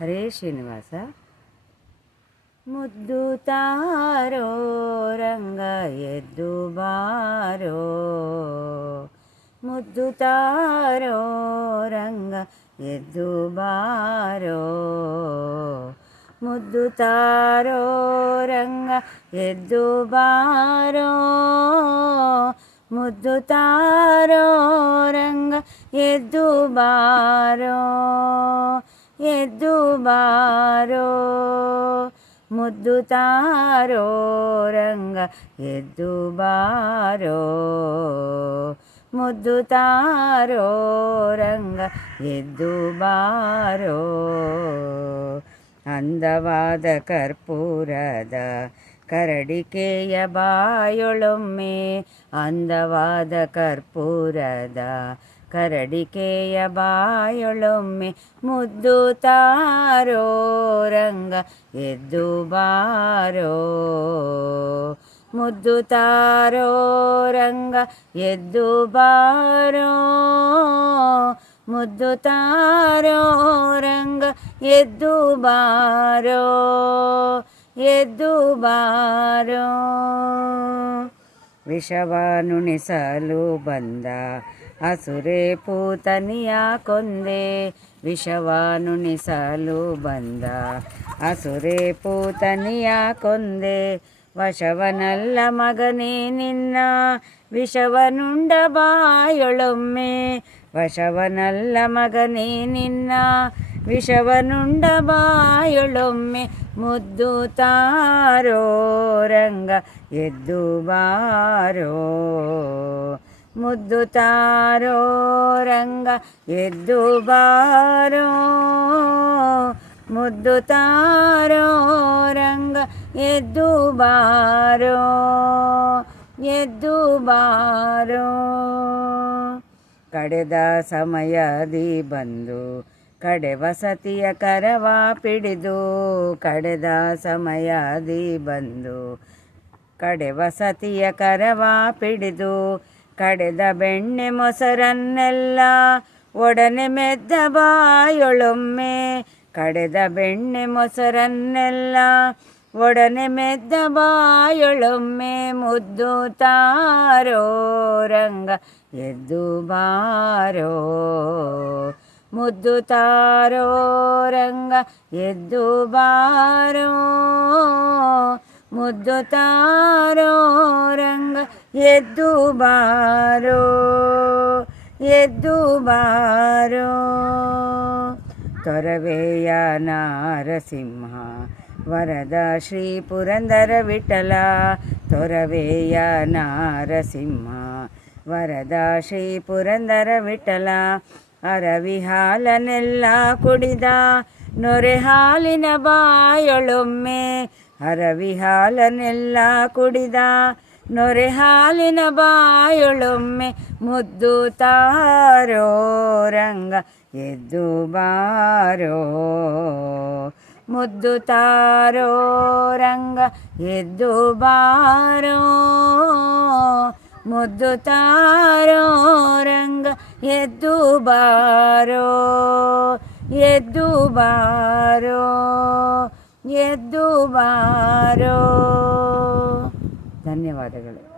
హరే శ్రీనివాస. ముద్దు తారో రంగ ఎద్దు బారో. ముద్దు తారో రంగ ఎద్దు బారో. ముద్దు తారో రంగ ఎద్దు బారో. ముద్దు తారో రంగ ఎద్దు బారో. ಎದ್ದು ಬಾರೋ ಮುದ್ದು ತಾರೋ ರಂಗ ಎದ್ದು ಬಾರೋ ಮುದ್ದು ತಾರೋ ರಂಗ ಎದ್ದು ಬಾರೋ ಅಂದವಾದ ಕರ್ಪೂರದ ಕರಡಿಕೆಯ ಬಾಯೊಳೊಮ್ಮೆ ಅಂದವಾದ ಕರ್ಪೂರದ ಕರಡಿಕೆಯ ಬಾಯೊಳೊಮ್ಮೆ ಮುದ್ದು ತಾರೋ ರಂಗ ಎದ್ದು ಬಾರೋ ಮುದ್ದು ತಾರೋ ರಂಗ ಎದ್ದು ಬಾರೋ ಮುದ್ದು ತಾರೋ ರಂಗ ಎದ್ದು ಬಾರೋ ಎದ್ದು ಬಾರೋ ವಿಷವನುಣಿಸಲು ಬಂದ. ಹಸುರೆ ಪೂತನಿಯ ಕೊಂದೆ ವಿಷವನುಣಿಸಲು ಬಂದ. ಹಸುರೆ ಪೂತನಿಯ ಕೊಂದೆ ವಶವನಲ್ಲ ಮಗನೇ ನಿನ್ನ ವಿಷವನುಂಡ ಬಾಯೊಳೊಮ್ಮೆ. ವಶವನಲ್ಲ ಮಗನೇ ನಿನ್ನ ವಿಷವನುಂಡ ಬಾಯೊಳೊಮ್ಮೆ ಮುದ್ದು ತಾರೋ ರಂಗ ಎದ್ದು ಬಾರೋ. ಮುದ್ದು ತಾರೋ ರಂಗ ಎದ್ದು ಬಾರೋ. ಮುದ್ದು ತಾರೋ ರಂಗ ಎದ್ದು ಬಾರೋ. ಎದ್ದು ಬಾರೋ. ಕಡೆದ ಸಮಯದಿ ಬಂದು ಕಡೆ ವಸತಿಯ ಕರವಾ ಪಿಡಿದು, ಕಡೆದ ಸಮಯದಿ ಬಂದು. ಕಡೆ ವಸತಿಯ ಕರವಾ ಪಿಡಿದು, ಕಡೆದ ಬೆಣ್ಣೆ ಮೊಸರನ್ನೆಲ್ಲ ಒಡನೆ ಮೆದ್ದ ಬಾಯೊಳೊಮ್ಮೆ. ಕಡೆದ ಬೆಣ್ಣೆ ಮೊಸರನ್ನೆಲ್ಲ ಒಡನೆ ಮೆದ್ದ ಬಾಯೊಳೊಮ್ಮೆ. ಮುದ್ದು ತಾರೋ ರಂಗ ಎದ್ದು ಬಾರೋ. ಮುದ್ದು ತಾರೋ ರಂಗ ಎದ್ದು ಬಾರೋ ಮುದ್ದು ತಾರೋ ರಂಗ ಎದ್ದು ಬಾರೋ ಎದ್ದು ಬಾರೋ ತೊರವೆಯ ನಾರಸಿಂಹ ವರದ ಶ್ರೀ ಪುರಂದರ ವಿಠಲ ತೊರವೆಯ ನಾರಸಿಂಹ ವರದ ಶ್ರೀ ಪುರಂದರ ವಿಠಲ ಅರವಿ ಹಾಲನೆಲ್ಲ ಕುಡಿದ, ನೊರೆ ಹಾಲಿನ ಬಾಯೊಳೊಮ್ಮೆ ಅರವಿ ಹಾಲನೆಲ್ಲ ಕುಡಿದ, ನೊರೆ ಹಾಲಿನ ಬಾಯೊಳೊಮ್ಮೆ ಮುದ್ದು ತಾರೋ ರಂಗ ಎದ್ದು ಬಾರೋ. ಮುದ್ದು ತಾರೋ ರಂಗ ಎದ್ದು ಬಾರೋ. ಮುದ್ದು ತಾರೋ ರಂಗ ಎದ್ದು ಬಾರೋ ಎದ್ದು ಬಾರೋ ಎದ್ದು ಬಾರೋ. ಧನ್ಯವಾದಗಳು.